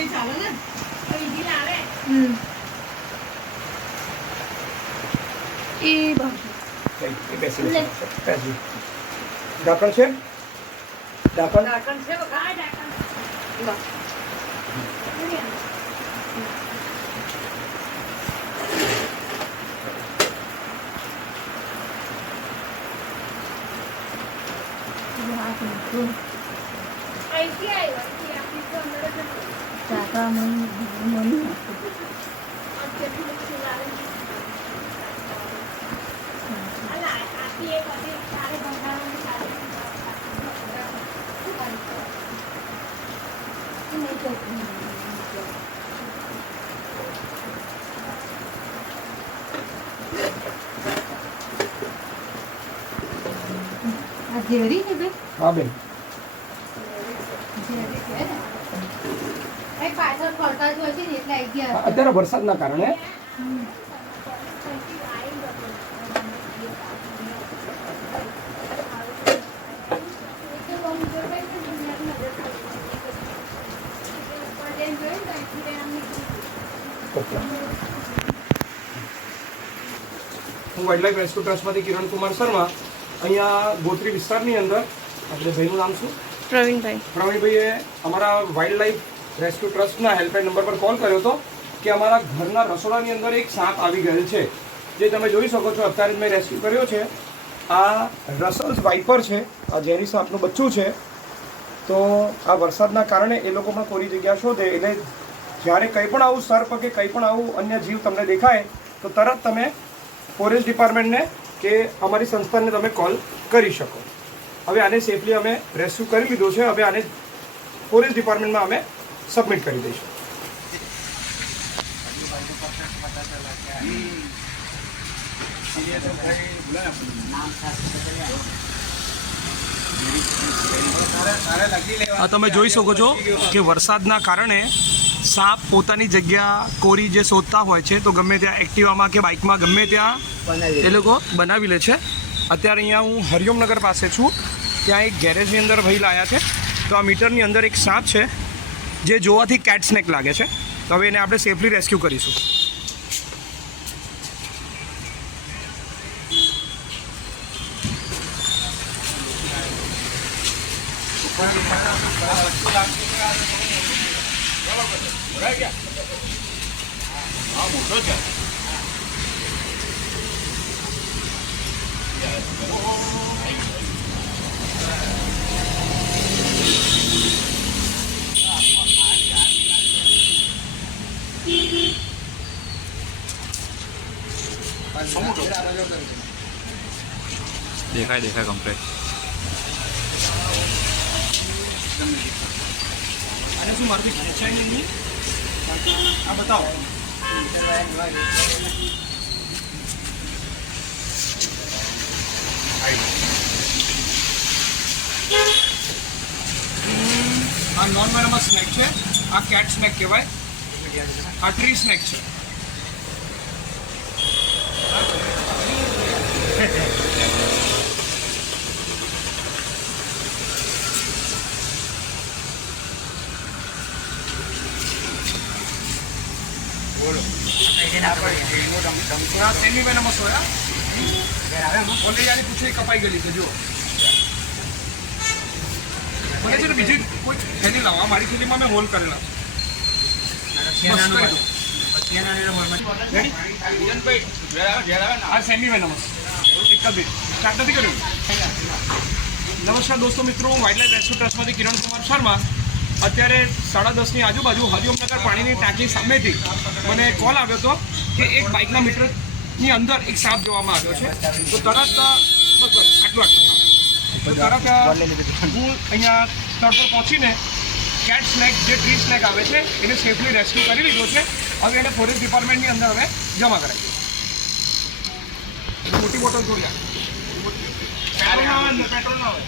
નાનું ચાલે ને. ઈજી લાવે. હમ. એ એ બેસી બેસી બેસી. ઢાંકણ છે? ઢાંકણ? ઢાંકણ છે બકા ઢાંકણ. લો. પેલું હાથ મૂકું. અહીંથી આવ્યો અહીંથી આપણી તો અંદર અત્યારે વરસાદના કારણે. હું વાઇલ્ડલાઇફ રેસ્ક્યુ ટ્રસ્ટમાંથી કિરણ કુમાર શર્મા અહીંયા ગોત્રી વિસ્તારની અંદર આપણે ભાઈનું નામ શું? પ્રવીણભાઈ. પ્રવીણભાઈએ અમારા વાઇલ્ડલાઇફ રેસ્ક્યુ ટ્રસ્ટના હેલ્પલાઇન નંબર પર કોલ કર્યો હતો કે અમારા ઘરના રસોડાની અંદર એક સાપ આવી ગયેલ છે. જે તમે જોઈ શકો છો, અત્યારે મેં રેસ્ક્યુ કર્યો છે. આ રસલ્સ વાઇપર છે, આ ઝેરી સાપનું બચ્ચું છે. તો આ વરસાદના કારણે એ લોકો પણ કોરી જગ્યા શોધે. એટલે જ્યારે કંઈ પણ આવું સર્પ કે કંઈ પણ આવું અન્ય જીવ તમને દેખાય, તો તરત તમે ફોરેસ્ટ ડિપાર્ટમેન્ટને કે અમારી સંસ્થાને તમે કોલ કરી શકો. હવે આને સેફલી અમે રેસ્ક્યુ કરી લીધો છે. હવે આને ફોરેસ્ટ ડિપાર્ટમેન્ટમાં અમે સબમિટ કરી દઈશું. તમે જોઈ શકો છો કે વરસાદના કારણે સાપ પોતાની જગ્યા કોરી જે શોધતા હોય છે તો ગમે ત્યાં એક્ટિવામાં કે બાઇકમાં ગમે ત્યાં એ લોકો બનાવી લે છે. અત્યારે અહીંયા હું હરિઓમનગર પાસે છું. ત્યાં એક ગેરેજની અંદર ભાઈ લાયા છે. તો આ મીટરની અંદર એક સાપ છે. જે જોવાથી કેટ સ્નેક લાગે છે. તો હવે એને આપણે સેફલી રેસ્ક્યુ કરીશું. દેખાય દેખાય કમ્પ્લેટ અને શું મારથી ખેંચાય નહીં? આ બતાવો. આ નોન વેનમસ સ્નેક છે. આ કેટ સ્નેક કહેવાય. આ ટ્રી સ્નેક છે. આ સેમી વેનમસ હોય ઓલરેડી પૂછે કપાઈ ગયેલી છે જુઓ. મને છે ને બીજી કોઈ થેલી લાવો. મારી થેલીમાં મેં હોલ કરેલા. નમસ્કાર દોસ્તો મિત્રો. હું વાઇલ્ડ લાઈફ રેસ્ક્યુ ટ્રસ્ટમાંથી કિરણ કુમાર શર્મા. અત્યારે સાડા દસની આજુબાજુ હરિઓમનગર પાણીની ટાંકી સામેથી મને કોલ આવ્યો હતો કે એક બાઇકના મીટરની અંદર એક સાપ જોવામાં આવ્યો છે. તો તરત બસ બસ આટલું આટલું તરત હું અહીંયા સ્થળ પર પહોંચીને કેટ સ્નેક જે ટ્રી સ્નેક આવે છે એને સેફલી રેસ્ક્યુ કરી લીધો છે. હવે એને ફોરેસ્ટ ડિપાર્ટમેન્ટની અંદર હવે જમા કરાવી મોટી બોટલ થોડી આ. પેટ્રોલ ના આવે પેટ્રોલ ના આવે